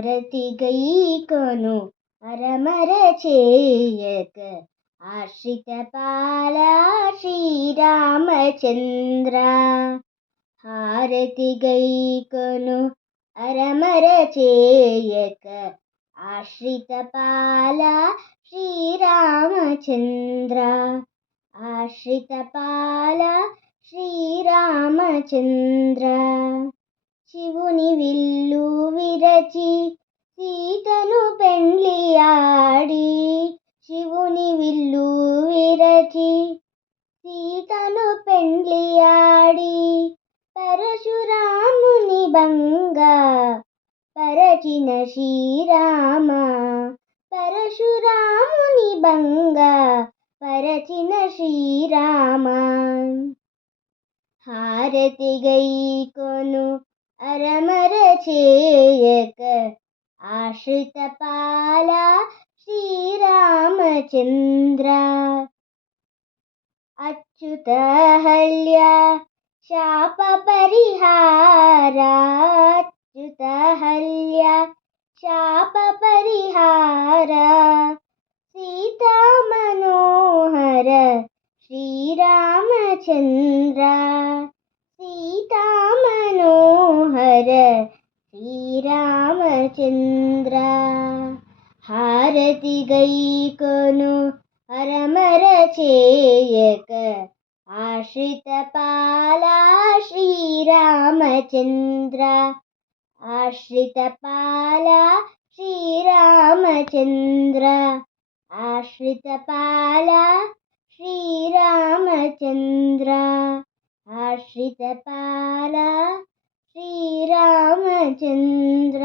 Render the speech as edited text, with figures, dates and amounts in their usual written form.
హారతి గైకొను అరమర చేయక ఆశ్రిత పాల శ్రీరామచంద్ర. హారతి గైకొను అరమర చేయక ఆశ్రిత పాల శ్రీరామచంద్ర. ఆశ్రిత పాల శ్రీరామచంద్ర. శివుని విల్లు విరచి సీతను పెండ్లియాడి. శివుని విల్లు విరచి సీతను పెండ్లియాడి. పరశురాముని బంగా పరచిన శ్రీరామ. పరశురాముని బంగా పరచిన శ్రీరామ. హారతి గైకొను అరమర చేయక ఆశ్రిత పాల శ్రీరామచంద్ర. అచ్యుతహల్య శాప పరిహార. అచ్యుతహల్య శాప పరిహార. సీతా మనోహర శ్రీరామచంద్ర. సీతా మనోహర శ్రీరామచంద్ర. హారతి గైకొను అరమర చేయక ఆశ్రిత పాల శ్రీరామచంద్ర. ఆశ్రిత పాల శ్రీరామచంద్ర. ఆశ్రిత పాల శ్రీరామచంద్ర. ఆశ్రిత పాల శ్రీరామచంద్ర.